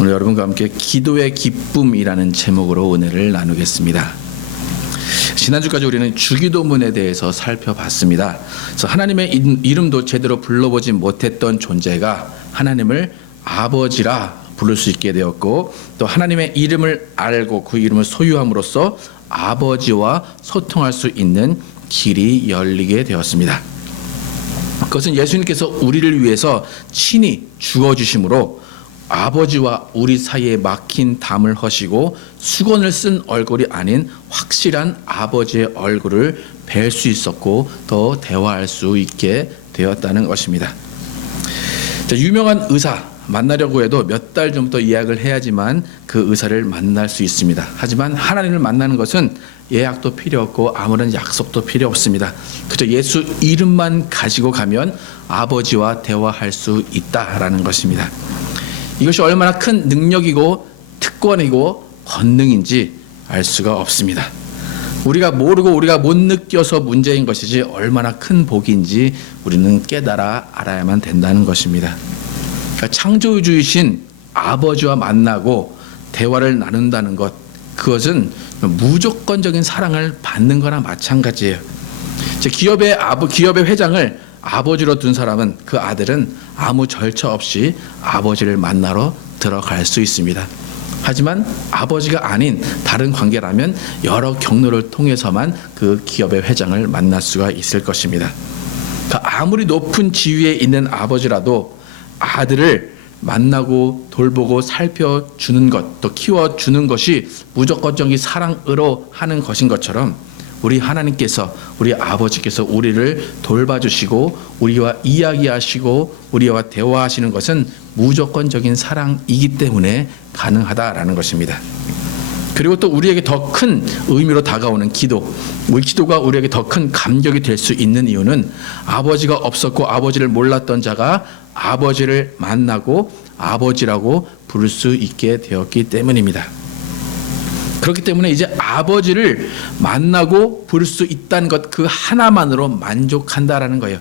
오늘 여러분과 함께 기도의 기쁨이라는 제목으로 은혜를 나누겠습니다. 지난주까지 우리는 주기도문에 대해서 살펴봤습니다. 그래서 하나님의 이름도 제대로 불러보지 못했던 존재가 하나님을 아버지라 부를 수 있게 되었고, 또 하나님의 이름을 알고 그 이름을 소유함으로써 아버지와 소통할 수 있는 길이 열리게 되었습니다. 그것은 예수님께서 우리를 위해서 친히 죽어주심으로 아버지와 우리 사이에 막힌 담을 허시고 수건을 쓴 얼굴이 아닌 확실한 아버지의 얼굴을 뵐 수 있었고 더 대화할 수 있게 되었다는 것입니다. 유명한 의사 만나려고 해도 몇 달 전부터 예약을 해야지만 그 의사를 만날 수 있습니다. 하지만 하나님을 만나는 것은 예약도 필요 없고 아무런 약속도 필요 없습니다. 그저 예수 이름만 가지고 가면 아버지와 대화할 수 있다라는 것입니다. 이것이 얼마나 큰 능력이고 특권이고 권능인지 알 수가 없습니다. 우리가 모르고 우리가 못 느껴서 문제인 것이지 얼마나 큰 복인지 우리는 깨달아 알아야만 된다는 것입니다. 그러니까 창조주이신 아버지와 만나고 대화를 나눈다는 것, 그것은 무조건적인 사랑을 받는 거나 마찬가지예요. 기업의 회장을 아버지로 둔 사람은, 그 아들은 아무 절차 없이 아버지를 만나러 들어갈 수 있습니다. 하지만 아버지가 아닌 다른 관계라면 여러 경로를 통해서만 그 기업의 회장을 만날 수가 있을 것입니다. 그러니까 아무리 높은 지위에 있는 아버지라도 아들을 만나고 돌보고 살펴주는 것, 또 키워주는 것이 무조건적인 사랑으로 하는 것인 것처럼 우리 하나님께서, 우리 아버지께서 우리를 돌봐주시고 우리와 이야기하시고 우리와 대화하시는 것은 무조건적인 사랑이기 때문에 가능하다라는 것입니다. 그리고 또 우리에게 더 큰 의미로 다가오는 기도, 우리 기도가 우리에게 더 큰 감격이 될 수 있는 이유는 아버지가 없었고 아버지를 몰랐던 자가 아버지를 만나고 아버지라고 부를 수 있게 되었기 때문입니다. 그렇기 때문에 이제 아버지를 만나고 부를 수 있다는 것, 그 하나만으로 만족한다라는 거예요.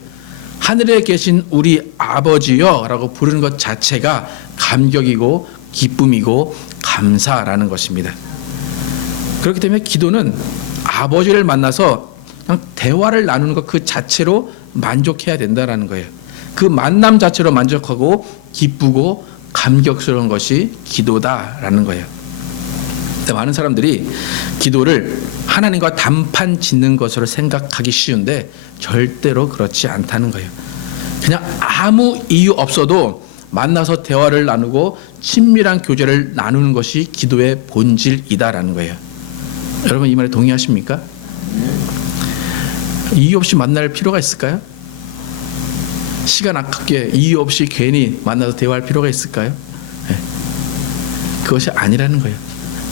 하늘에 계신 우리 아버지여 라고 부르는 것 자체가 감격이고 기쁨이고 감사라는 것입니다. 그렇기 때문에 기도는 아버지를 만나서 그냥 대화를 나누는 것 그 자체로 만족해야 된다라는 거예요. 그 만남 자체로 만족하고 기쁘고 감격스러운 것이 기도다라는 거예요. 많은 사람들이 기도를 하나님과 단판 짓는 것으로 생각하기 쉬운데 절대로 그렇지 않다는 거예요. 그냥 아무 이유 없어도 만나서 대화를 나누고 친밀한 교제를 나누는 것이 기도의 본질이다라는 거예요. 여러분 이 말에 동의하십니까? 이유 없이 만날 필요가 있을까요? 시간 아깝게 이유 없이 괜히 만나서 대화할 필요가 있을까요? 네. 그것이 아니라는 거예요.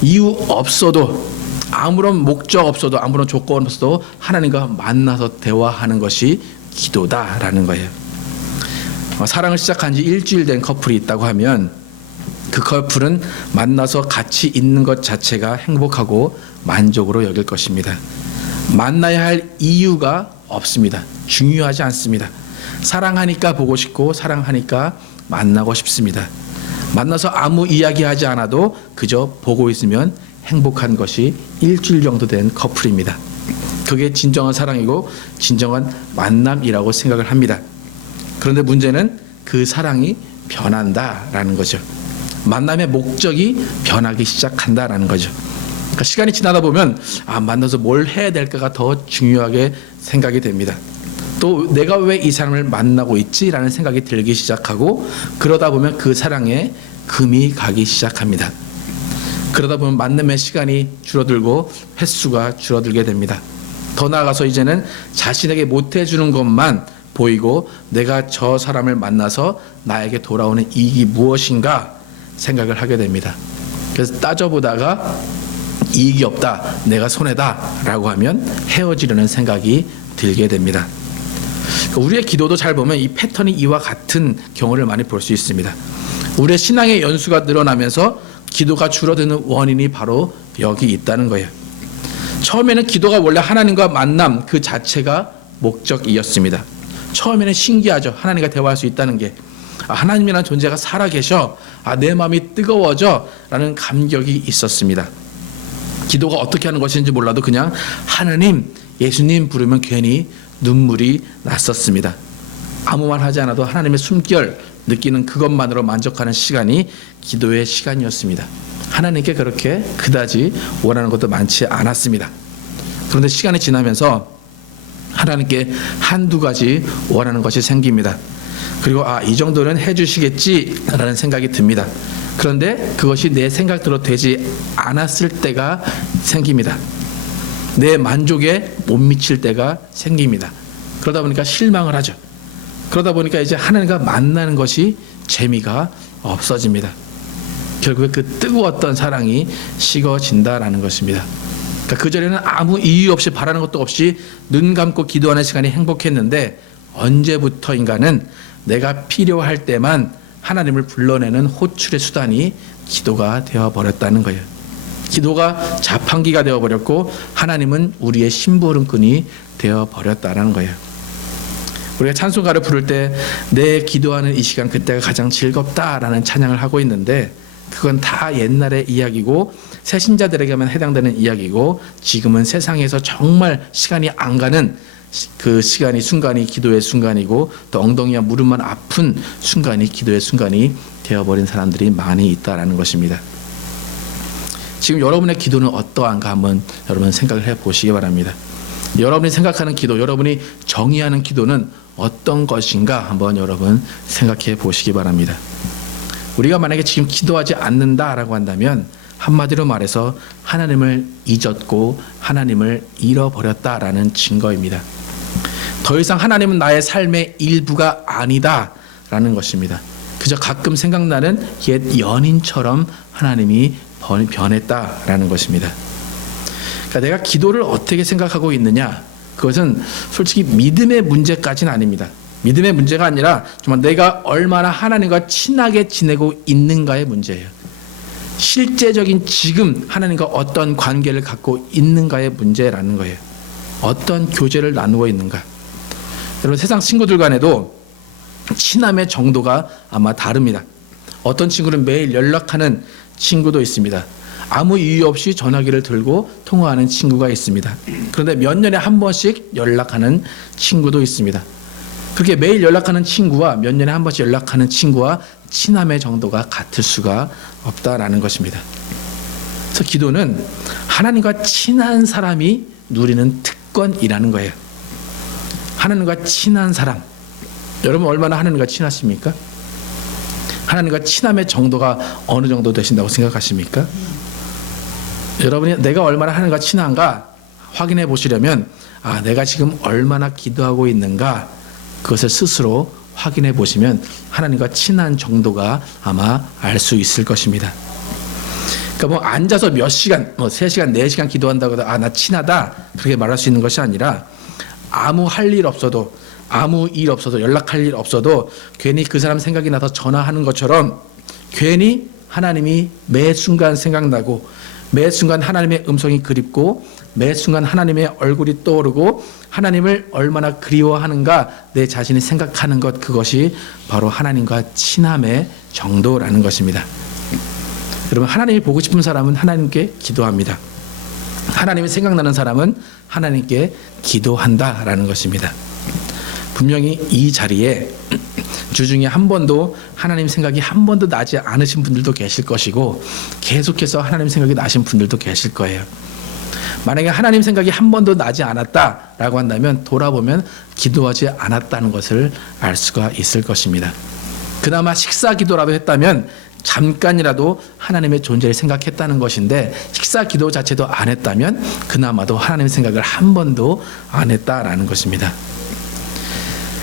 이유 없어도, 아무런 목적 없어도, 아무런 조건 없어도 하나님과 만나서 대화하는 것이 기도다라는 거예요. 사랑을 시작한 지 일주일 된 커플이 있다고 하면 그 커플은 만나서 같이 있는 것 자체가 행복하고 만족으로 여길 것입니다. 만나야 할 이유가 없습니다. 중요하지 않습니다. 사랑하니까 보고 싶고 사랑하니까 만나고 싶습니다. 만나서 아무 이야기하지 않아도 그저 보고 있으면 행복한 것이 일주일 정도 된 커플입니다. 그게 진정한 사랑이고 진정한 만남이라고 생각을 합니다. 그런데 문제는 그 사랑이 변한다라는 거죠. 만남의 목적이 변하기 시작한다라는 거죠. 그러니까 시간이 지나다 보면 만나서 뭘 해야 될까가 더 중요하게 생각이 됩니다. 또 내가 왜 이 사람을 만나고 있지라는 생각이 들기 시작하고, 그러다 보면 그 사랑에 금이 가기 시작합니다. 그러다 보면 만남의 시간이 줄어들고 횟수가 줄어들게 됩니다. 더 나아가서 이제는 자신에게 못해주는 것만 보이고 내가 저 사람을 만나서 나에게 돌아오는 이익이 무엇인가 생각을 하게 됩니다. 그래서 따져보다가 이익이 없다, 내가 손해다 라고 하면 헤어지려는 생각이 들게 됩니다. 우리의 기도도 잘 보면 이 패턴이 이와 같은 경우를 많이 볼 수 있습니다. 우리의 신앙의 연수가 늘어나면서 기도가 줄어드는 원인이 바로 여기 있다는 거예요. 처음에는 기도가 원래 하나님과 만남 그 자체가 목적이었습니다. 처음에는 신기하죠. 하나님과 대화할 수 있다는 게. 하나님이라는 존재가 살아계셔. 내 마음이 뜨거워져. 라는 감격이 있었습니다. 기도가 어떻게 하는 것인지 몰라도 그냥 하나님, 예수님 부르면 괜히 눈물이 났었습니다. 아무 말 하지 않아도 하나님의 숨결 느끼는 그것만으로 만족하는 시간이 기도의 시간이었습니다. 하나님께 그렇게 그다지 원하는 것도 많지 않았습니다. 그런데 시간이 지나면서 하나님께 한두 가지 원하는 것이 생깁니다. 그리고 이 정도는 해주시겠지라는 생각이 듭니다. 그런데 그것이 내 생각대로 되지 않았을 때가 생깁니다. 내 만족에 못 미칠 때가 생깁니다. 그러다 보니까 실망을 하죠. 그러다 보니까 이제 하나님과 만나는 것이 재미가 없어집니다. 결국에 그 뜨거웠던 사랑이 식어진다라는 것입니다. 그러니까 그전에는 아무 이유 없이 바라는 것도 없이 눈 감고 기도하는 시간이 행복했는데 언제부터인가는 내가 필요할 때만 하나님을 불러내는 호출의 수단이 기도가 되어버렸다는 거예요. 기도가 자판기가 되어버렸고 하나님은 우리의 심부름꾼이 되어버렸다는 거예요. 우리가 찬송가를 부를 때 내 기도하는 이 시간 그때가 가장 즐겁다라는 찬양을 하고 있는데 그건 다 옛날의 이야기고 새신자들에게만 해당되는 이야기고 지금은 세상에서 정말 시간이 안 가는 그 순간이 기도의 순간이고 또 엉덩이와 무릎만 아픈 순간이 기도의 순간이 되어버린 사람들이 많이 있다라는 것입니다. 지금 여러분의 기도는 어떠한가 한번 여러분 생각을 해보시기 바랍니다. 여러분이 생각하는 기도, 여러분이 정의하는 기도는 어떤 것인가 한번 여러분 생각해 보시기 바랍니다. 우리가 만약에 지금 기도하지 않는다라고 한다면 한마디로 말해서 하나님을 잊었고 하나님을 잃어버렸다라는 증거입니다. 더 이상 하나님은 나의 삶의 일부가 아니다라는 것입니다. 그저 가끔 생각나는 옛 연인처럼 하나님이 변했다라는 것입니다. 그러니까 내가 기도를 어떻게 생각하고 있느냐, 그것은 솔직히 믿음의 문제까지는 아닙니다. 믿음의 문제가 아니라 정말 내가 얼마나 하나님과 친하게 지내고 있는가의 문제예요. 실제적인 지금 하나님과 어떤 관계를 갖고 있는가의 문제라는 거예요. 어떤 교제를 나누고 있는가. 여러분, 세상 친구들 간에도 친함의 정도가 아마 다릅니다. 어떤 친구는 매일 연락하는 친구도 있습니다. 아무 이유 없이 전화기를 들고 통화하는 친구가 있습니다. 그런데 몇 년에 한 번씩 연락하는 친구도 있습니다. 그렇게 매일 연락하는 친구와 몇 년에 한 번씩 연락하는 친구와 친함의 정도가 같을 수가 없다라는 것입니다. 그래서 기도는 하나님과 친한 사람이 누리는 특권이라는 거예요. 하나님과 친한 사람. 여러분 얼마나 하나님과 친하십니까? 하나님과 친함의 정도가 어느 정도 되신다고 생각하십니까? 여러분이 내가 얼마나 하나님과 친한가 확인해 보시려면 내가 지금 얼마나 기도하고 있는가 그것을 스스로 확인해 보시면 하나님과 친한 정도가 아마 알 수 있을 것입니다. 그러니까 앉아서 몇 시간, 3시간, 4시간 기도한다고 해서 나 친하다 그렇게 말할 수 있는 것이 아니라 아무 할 일 없어도 아무 일 없어도 연락할 일 없어도 괜히 그 사람 생각이 나서 전화하는 것처럼 괜히 하나님이 매 순간 생각나고 매 순간 하나님의 음성이 그립고 매 순간 하나님의 얼굴이 떠오르고 하나님을 얼마나 그리워하는가 내 자신이 생각하는 것, 그것이 바로 하나님과 친함의 정도라는 것입니다. 여러분, 하나님이 보고 싶은 사람은 하나님께 기도합니다. 하나님이 생각나는 사람은 하나님께 기도한다라는 것입니다. 분명히 이 자리에 주중에 한 번도 하나님 생각이 한 번도 나지 않으신 분들도 계실 것이고 계속해서 하나님 생각이 나신 분들도 계실 거예요. 만약에 하나님 생각이 한 번도 나지 않았다라고 한다면 돌아보면 기도하지 않았다는 것을 알 수가 있을 것입니다. 그나마 식사 기도라도 했다면 잠깐이라도 하나님의 존재를 생각했다는 것인데 식사 기도 자체도 안 했다면 그나마도 하나님의 생각을 한 번도 안 했다라는 것입니다.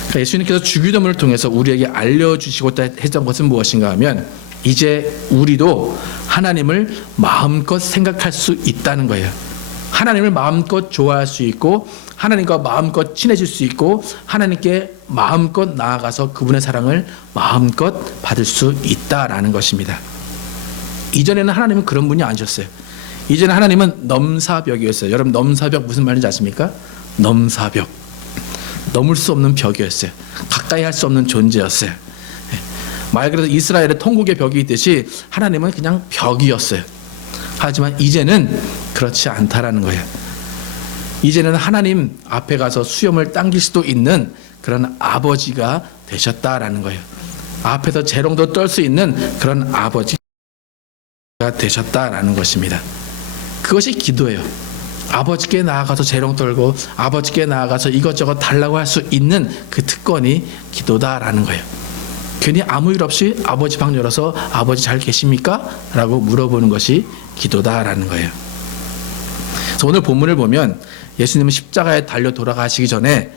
그러니까 예수님께서 주기도문을 통해서 우리에게 알려주시고자 했던 것은 무엇인가 하면 이제 우리도 하나님을 마음껏 생각할 수 있다는 거예요. 하나님을 마음껏 좋아할 수 있고 하나님과 마음껏 친해질 수 있고 하나님께 마음껏 나아가서 그분의 사랑을 마음껏 받을 수 있다라는 것입니다. 이전에는 하나님은 그런 분이 아니셨어요. 이전에 하나님은 넘사벽이었어요. 여러분, 넘사벽 무슨 말인지 아십니까? 넘사벽. 넘을 수 없는 벽이었어요. 가까이 할 수 없는 존재였어요. 말 그대로 이스라엘의 통곡의 벽이 있듯이 하나님은 그냥 벽이었어요. 하지만 이제는 그렇지 않다라는 거예요. 이제는 하나님 앞에 가서 수염을 당길 수도 있는 그런 아버지가 되셨다라는 거예요. 앞에서 재롱도 떨 수 있는 그런 아버지가 되셨다라는 것입니다. 그것이 기도예요. 아버지께 나아가서 재롱 떨고 아버지께 나아가서 이것저것 달라고 할 수 있는 그 특권이 기도다라는 거예요. 괜히 아무 일 없이 아버지 방 열어서 아버지 잘 계십니까? 라고 물어보는 것이 기도다라는 거예요. 그래서 오늘 본문을 보면 예수님은 십자가에 달려 돌아가시기 전에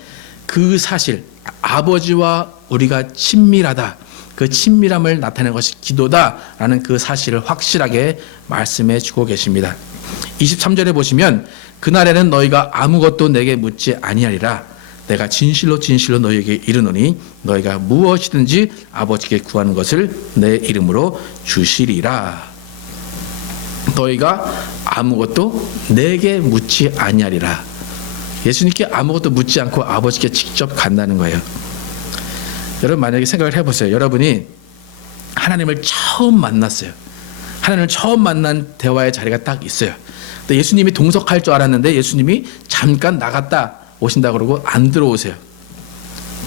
그 사실, 아버지와 우리가 친밀하다, 그 친밀함을 나타내는 것이 기도다라는 그 사실을 확실하게 말씀해 주고 계십니다. 23절에 보시면 그날에는 너희가 아무것도 내게 묻지 아니하리라. 내가 진실로 진실로 너희에게 이르노니 너희가 무엇이든지 아버지께 구하는 것을 내 이름으로 주시리라. 너희가 아무것도 내게 묻지 아니하리라. 예수님께 아무것도 묻지 않고 아버지께 직접 간다는 거예요. 여러분 만약에 생각을 해보세요. 여러분이 하나님을 처음 만났어요. 하나님을 처음 만난 대화의 자리가 딱 있어요. 근데 예수님이 동석할 줄 알았는데 예수님이 잠깐 나갔다 오신다 그러고 안 들어오세요.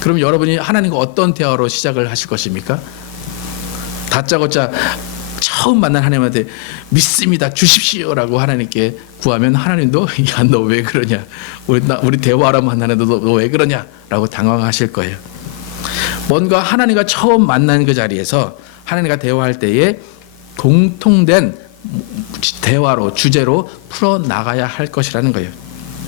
그럼 여러분이 하나님과 어떤 대화로 시작을 하실 것입니까? 다짜고짜 처음 만난 하나님한테 믿습니다 주십시오라고 하나님께 구하면 하나님도 야 너 왜 그러냐, 우리 대화라만 하는데 너 왜 그러냐 라고 당황하실 거예요. 뭔가 하나님과 처음 만난 그 자리에서 하나님과 대화할 때에 공통된 대화로, 주제로 풀어나가야 할 것이라는 거예요.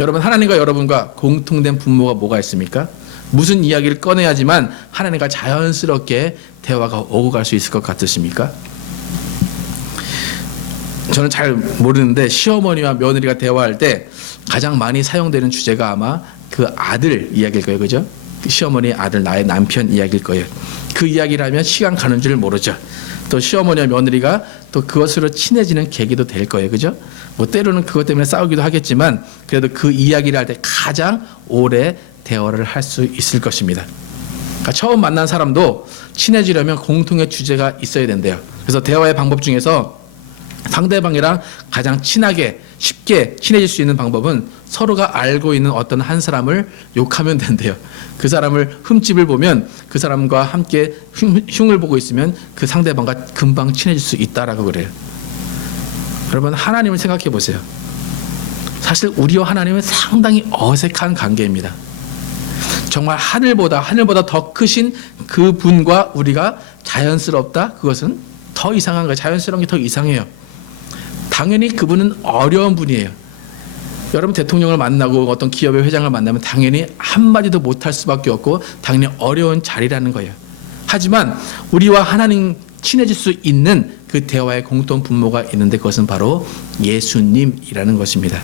여러분, 하나님과 여러분과 공통된 분모가 뭐가 있습니까? 무슨 이야기를 꺼내야지만 하나님과 자연스럽게 대화가 오고 갈 수 있을 것 같으십니까? 저는 잘 모르는데 시어머니와 며느리가 대화할 때 가장 많이 사용되는 주제가 아마 그 아들 이야기일 거예요. 그죠? 시어머니의 아들, 나의 남편 이야기일 거예요. 그 이야기를 하면 시간 가는 줄 모르죠. 또 시어머니와 며느리가 또 그것으로 친해지는 계기도 될 거예요. 그죠? 뭐 때로는 그것 때문에 싸우기도 하겠지만 그래도 그 이야기를 할 때 가장 오래 대화를 할 수 있을 것입니다. 그러니까 처음 만난 사람도 친해지려면 공통의 주제가 있어야 된대요. 그래서 대화의 방법 중에서 상대방이랑 가장 친하게 쉽게 친해질 수 있는 방법은 서로가 알고 있는 어떤 한 사람을 욕하면 된대요. 그 사람을 흠집을 보면 그 사람과 함께 흉을 보고 있으면 그 상대방과 금방 친해질 수 있다라고 그래요. 여러분, 하나님을 생각해 보세요. 사실 우리와 하나님은 상당히 어색한 관계입니다. 정말 하늘보다 더 크신 그 분과 우리가 자연스럽다? 그것은 더 이상한 거예요. 자연스러운 게 더 이상해요. 당연히 그분은 어려운 분이에요. 여러분 대통령을 만나고 어떤 기업의 회장을 만나면 당연히 한마디도 못할 수밖에 없고 당연히 어려운 자리라는 거예요. 하지만 우리와 하나님 친해질 수 있는 그 대화의 공통 분모가 있는데 그것은 바로 예수님이라는 것입니다.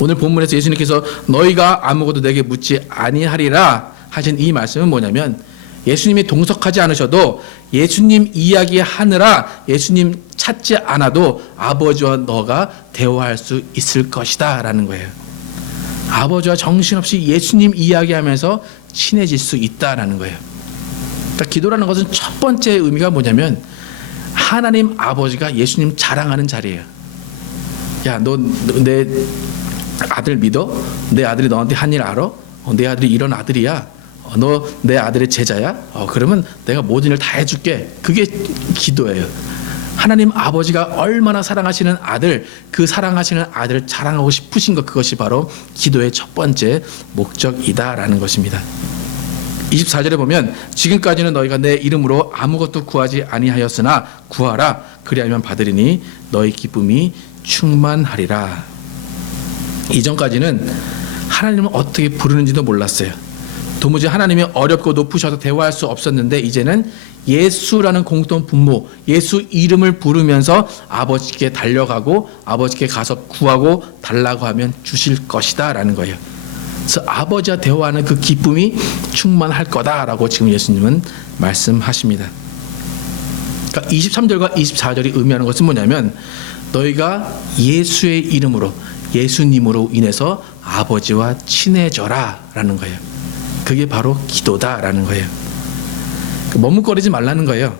오늘 본문에서 예수님께서 너희가 아무것도 내게 묻지 아니하리라 하신 이 말씀은 뭐냐면 예수님이 동석하지 않으셔도 예수님 이야기하느라 예수님 찾지 않아도 아버지와 너가 대화할 수 있을 것이다 라는 거예요. 아버지와 정신없이 예수님 이야기하면서 친해질 수 있다라는 거예요. 그러니까 기도라는 것은 첫 번째 의미가 뭐냐면 하나님 아버지가 예수님 자랑하는 자리예요. 야, 너 내 아들 믿어? 내 아들이 너한테 한 일 알아? 내 아들이 이런 아들이야. 너 내 아들의 제자야? 그러면 내가 모든 일 다 해줄게. 그게 기도예요. 하나님 아버지가 얼마나 사랑하시는 아들, 그 사랑하시는 아들을 자랑하고 싶으신 것, 그것이 바로 기도의 첫 번째 목적이다라는 것입니다. 24절에 보면 지금까지는 너희가 내 이름으로 아무것도 구하지 아니하였으나 구하라 그리하면 받으리니 너희 기쁨이 충만하리라. 이전까지는 하나님을 어떻게 부르는지도 몰랐어요. 도무지 하나님이 어렵고 높으셔서 대화할 수 없었는데 이제는 예수라는 공통 분모, 예수 이름을 부르면서 아버지께 달려가고 아버지께 가서 구하고 달라고 하면 주실 것이다 라는 거예요. 그래서 아버지와 대화하는 그 기쁨이 충만할 거다라고 지금 예수님은 말씀하십니다. 그러니까 23절과 24절이 의미하는 것은 뭐냐면 너희가 예수의 이름으로, 예수님으로 인해서 아버지와 친해져라 라는 거예요. 그게 바로 기도다라는 거예요. 머뭇거리지 말라는 거예요.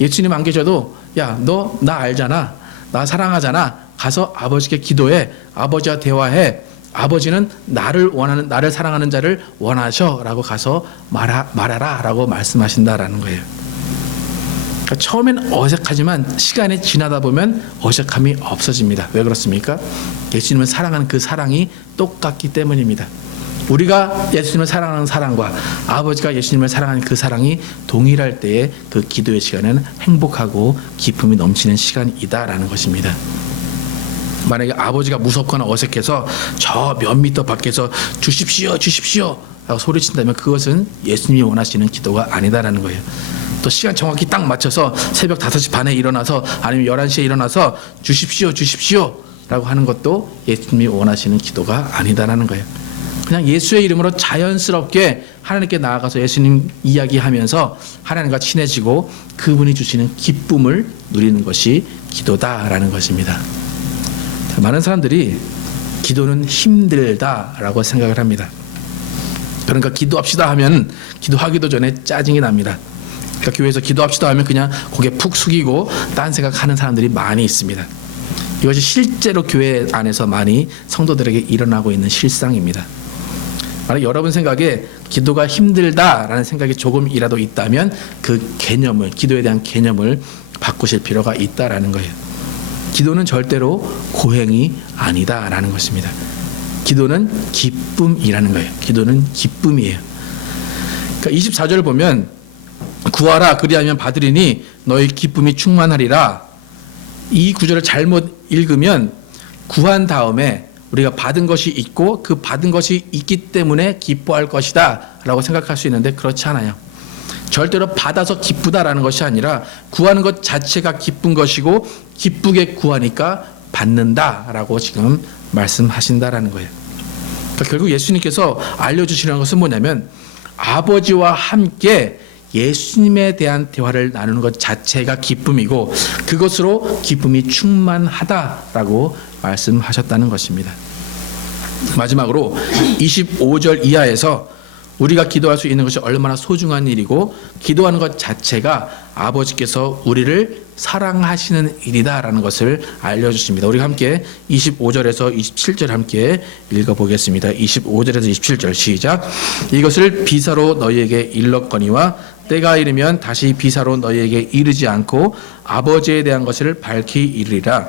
예수님 안 계셔도 야, 너 나 알잖아. 나 사랑하잖아. 가서 아버지께 기도해. 아버지와 대화해. 아버지는 나를 사랑하는 자를 원하셔라고 가서 말하라라고 말씀하신다라는 거예요. 그러니까 처음엔 어색하지만 시간이 지나다 보면 어색함이 없어집니다. 왜 그렇습니까? 예수님을 사랑하는 그 사랑이 똑같기 때문입니다. 우리가 예수님을 사랑하는 사랑과 아버지가 예수님을 사랑하는 그 사랑이 동일할 때에 그 기도의 시간은 행복하고 기쁨이 넘치는 시간이다라는 것입니다. 만약에 아버지가 무섭거나 어색해서 저 몇 미터 밖에서 주십시오 라고 소리친다면 그것은 예수님이 원하시는 기도가 아니다라는 거예요. 또 시간 정확히 딱 맞춰서 새벽 5시 반에 일어나서 아니면 11시에 일어나서 주십시오 라고 하는 것도 예수님이 원하시는 기도가 아니다라는 거예요. 그냥 예수의 이름으로 자연스럽게 하나님께 나아가서 예수님 이야기하면서 하나님과 친해지고 그분이 주시는 기쁨을 누리는 것이 기도다라는 것입니다. 많은 사람들이 기도는 힘들다라고 생각을 합니다. 그러니까 기도합시다 하면 기도하기도 전에 짜증이 납니다. 그러니까 교회에서 기도합시다 하면 그냥 고개 푹 숙이고 딴 생각하는 사람들이 많이 있습니다. 이것이 실제로 교회 안에서 많이 성도들에게 일어나고 있는 실상입니다. 만약 여러분 생각에 기도가 힘들다라는 생각이 조금이라도 있다면 그 개념을, 기도에 대한 개념을 바꾸실 필요가 있다라는 거예요. 기도는 절대로 고행이 아니다라는 것입니다. 기도는 기쁨이라는 거예요. 기도는 기쁨이에요. 그러니까 24절을 보면 구하라 그리하면 받으리니 너희 기쁨이 충만하리라. 이 구절을 잘못 읽으면 구한 다음에 우리가 받은 것이 있고 그 받은 것이 있기 때문에 기뻐할 것이다 라고 생각할 수 있는데 그렇지 않아요. 절대로 받아서 기쁘다라는 것이 아니라 구하는 것 자체가 기쁜 것이고 기쁘게 구하니까 받는다라고 지금 말씀하신다라는 거예요. 그러니까 결국 예수님께서 알려주시는 것은 뭐냐면 아버지와 함께 예수님에 대한 대화를 나누는 것 자체가 기쁨이고 그것으로 기쁨이 충만하다라고 말씀하셨다는 것입니다. 마지막으로 25절 이하에서 우리가 기도할 수 있는 것이 얼마나 소중한 일이고 기도하는 것 자체가 아버지께서 우리를 사랑하시는 일이다라는 것을 알려주십니다. 우리 함께 25절에서 27절 함께 읽어보겠습니다. 25절에서 27절 시작. 이것을 비사로 너희에게 일렀거니와 때가 이르면 다시 비사로 너희에게 이르지 않고 아버지에 대한 것을 밝히 이르리라.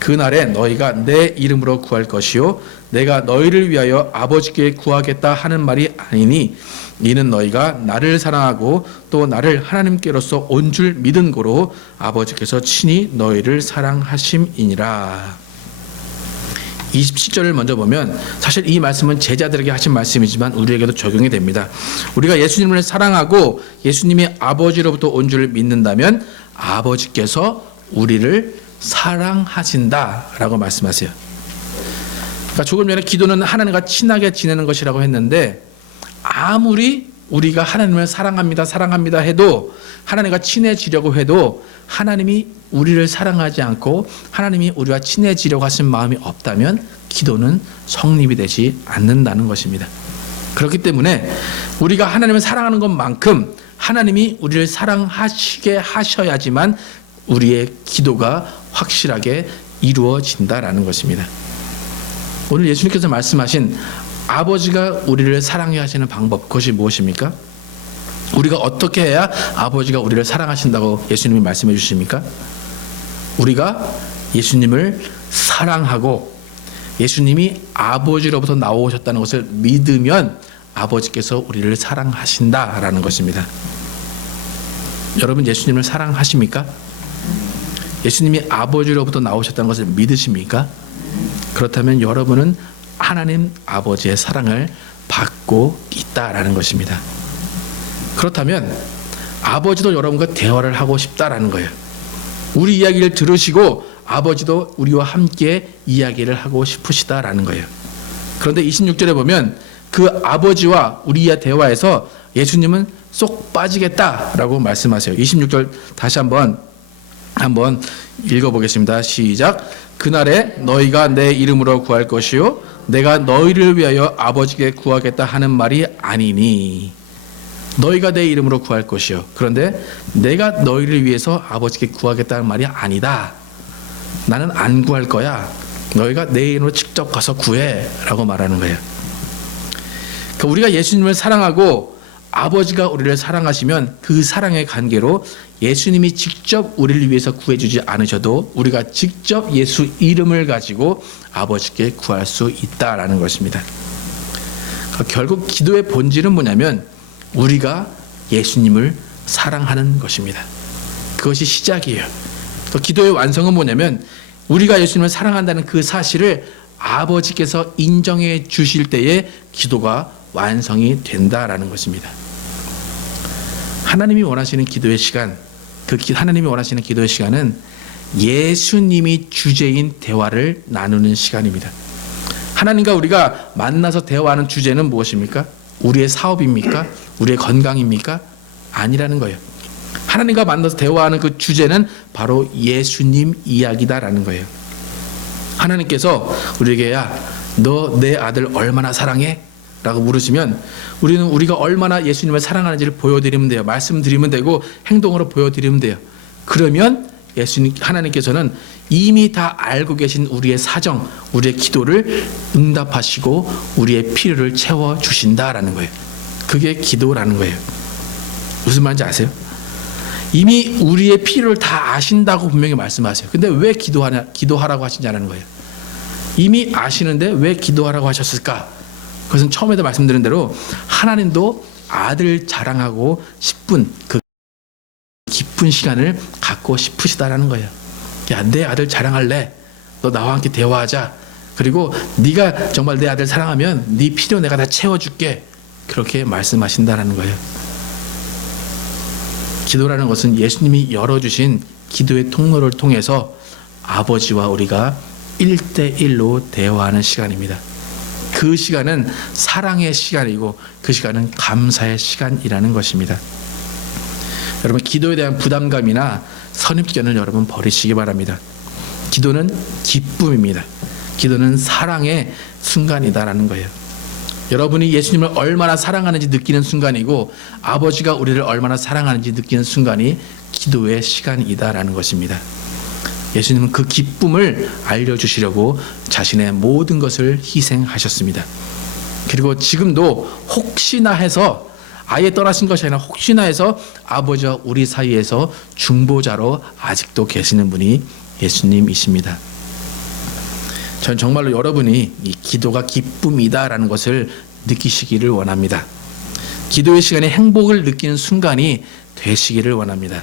그날에 너희가 내 이름으로 구할 것이요 내가 너희를 위하여 아버지께 구하겠다 하는 말이 아니니 이는 너희가 나를 사랑하고 또 나를 하나님께로서 온 줄 믿은 고로 아버지께서 친히 너희를 사랑하심이니라. 27절을 먼저 보면 사실 이 말씀은 제자들에게 하신 말씀이지만 우리에게도 적용이 됩니다. 우리가 예수님을 사랑하고 예수님이 아버지로부터 온 줄 믿는다면 아버지께서 우리를 사랑하신다라고 말씀하세요. 그러니까 조금 전에 기도는 하나님과 친하게 지내는 것이라고 했는데 아무리 우리가 하나님을 사랑합니다 해도 하나님과 친해지려고 해도 하나님이 우리를 사랑하지 않고 하나님이 우리와 친해지려고 하신 마음이 없다면 기도는 성립이 되지 않는다는 것입니다. 그렇기 때문에 우리가 하나님을 사랑하는 것만큼 하나님이 우리를 사랑하시게 하셔야지만 우리의 기도가 확실하게 이루어진다라는 것입니다. 오늘 예수님께서 말씀하신 아버지가 우리를 사랑해 하시는 방법, 그것이 무엇입니까? 우리가 어떻게 해야 아버지가 우리를 사랑하신다고 예수님이 말씀해 주십니까? 우리가 예수님을 사랑하고 예수님이 아버지로부터 나오셨다는 것을 믿으면 아버지께서 우리를 사랑하신다라는 것입니다. 여러분 예수님을 사랑하십니까? 예수님이 아버지로부터 나오셨다는 것을 믿으십니까? 그렇다면 여러분은 하나님 아버지의 사랑을 받고 있다라는 것입니다. 그렇다면 아버지도 여러분과 대화를 하고 싶다라는 거예요. 우리 이야기를 들으시고 아버지도 우리와 함께 이야기를 하고 싶으시다라는 거예요. 그런데 26절에 보면 그 아버지와 우리의 대화에서 예수님은 쏙 빠지겠다라고 말씀하세요. 26절 다시 한번 읽어보겠습니다. 시작. 그날에 너희가 내 이름으로 구할 것이요 내가 너희를 위하여 아버지께 구하겠다 하는 말이 아니니. 너희가 내 이름으로 구할 것이요. 그런데 내가 너희를 위해서 아버지께 구하겠다는 말이 아니다. 나는 안 구할 거야. 너희가 내 이름으로 직접 가서 구해 라고 말하는 거예요. 그러니까 우리가 예수님을 사랑하고 아버지가 우리를 사랑하시면 그 사랑의 관계로 예수님이 직접 우리를 위해서 구해주지 않으셔도 우리가 직접 예수 이름을 가지고 아버지께 구할 수 있다라는 것입니다. 그러니까 결국 기도의 본질은 뭐냐면 우리가 예수님을 사랑하는 것입니다. 그것이 시작이에요. 또 기도의 완성은 뭐냐면 우리가 예수님을 사랑한다는 그 사실을 아버지께서 인정해 주실 때에 기도가 완성이 된다라는 것입니다. 하나님이 원하시는 기도의 시간, 하나님이 원하시는 기도의 시간은 예수님이 주제인 대화를 나누는 시간입니다. 하나님과 우리가 만나서 대화하는 주제는 무엇입니까? 우리의 사업입니까? 우리의 건강입니까? 아니라는 거예요. 하나님과 만나서 대화하는 그 주제는 바로 예수님 이야기다라는 거예요. 하나님께서 우리에게 너 내 아들 얼마나 사랑해? 라고 물으시면 우리는 우리가 얼마나 예수님을 사랑하는지를 보여드리면 돼요. 말씀드리면 되고 행동으로 보여드리면 돼요. 그러면 하나님께서는 이미 다 알고 계신 우리의 사정, 우리의 기도를 응답하시고 우리의 필요를 채워주신다라는 거예요. 그게 기도라는 거예요. 무슨 말인지 아세요? 이미 우리의 필요를 다 아신다고 분명히 말씀하세요. 근데 왜 기도하라고 하시냐는 거예요. 이미 아시는데 왜 기도하라고 하셨을까? 그것은 처음에도 말씀드린 대로 하나님도 아들 자랑하고 싶은 그 깊은 시간을 갖고 싶으시다라는 거예요. 야, 내 아들 자랑할래? 너 나와 함께 대화하자. 그리고 네가 정말 내 아들 사랑하면 네 필요 내가 다 채워줄게. 그렇게 말씀하신다라는 거예요. 기도라는 것은 예수님이 열어주신 기도의 통로를 통해서 아버지와 우리가 1대1로 대화하는 시간입니다. 그 시간은 사랑의 시간이고 그 시간은 감사의 시간이라는 것입니다. 여러분, 기도에 대한 부담감이나 선입견을 여러분 버리시기 바랍니다. 기도는 기쁨입니다. 기도는 사랑의 순간이다라는 거예요. 여러분이 예수님을 얼마나 사랑하는지 느끼는 순간이고 아버지가 우리를 얼마나 사랑하는지 느끼는 순간이 기도의 시간이다라는 것입니다. 예수님은 그 기쁨을 알려주시려고 자신의 모든 것을 희생하셨습니다. 그리고 지금도 혹시나 해서 아예 떠나신 것이 아니라 혹시나 해서 아버지와 우리 사이에서 중보자로 아직도 계시는 분이 예수님이십니다. 전 정말로 여러분이 이 기도가 기쁨이다라는 것을 느끼시기를 원합니다. 기도의 시간에 행복을 느끼는 순간이 되시기를 원합니다.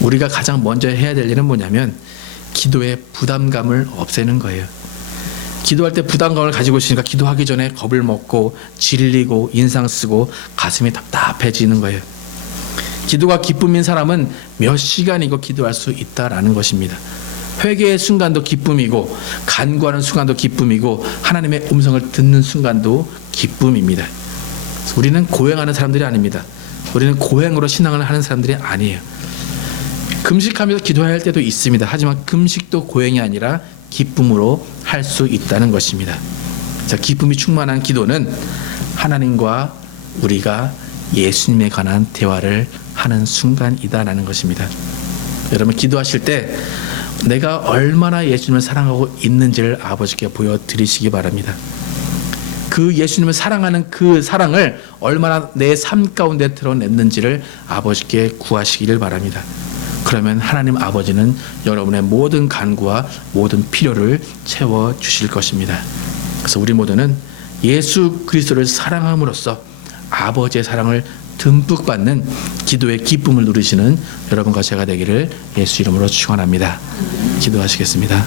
우리가 가장 먼저 해야 될 일은 뭐냐면 기도의 부담감을 없애는 거예요. 기도할 때 부담감을 가지고 있으니까 기도하기 전에 겁을 먹고 질리고 인상 쓰고 가슴이 답답해지는 거예요. 기도가 기쁨인 사람은 몇 시간이고 기도할 수 있다라는 것입니다. 회개의 순간도 기쁨이고 간구하는 순간도 기쁨이고 하나님의 음성을 듣는 순간도 기쁨입니다. 우리는 고행하는 사람들이 아닙니다. 우리는 고행으로 신앙을 하는 사람들이 아니에요. 금식하면서 기도해야 할 때도 있습니다. 하지만 금식도 고행이 아니라 기쁨으로 할 수 있다는 것입니다. 자, 기쁨이 충만한 기도는 하나님과 우리가 예수님에 관한 대화를 하는 순간이다라는 것입니다. 여러분, 기도하실 때 내가 얼마나 예수님을 사랑하고 있는지를 아버지께 보여드리시기 바랍니다. 그 예수님을 사랑하는 그 사랑을 얼마나 내 삶 가운데 드러냈는지를 아버지께 구하시기를 바랍니다. 그러면 하나님 아버지는 여러분의 모든 간구와 모든 필요를 채워주실 것입니다. 그래서 우리 모두는 예수 그리스도를 사랑함으로써 아버지의 사랑을 듬뿍 받는 기도의 기쁨을 누리시는 여러분과 제가 되기를 예수 이름으로 축원합니다. 기도하시겠습니다.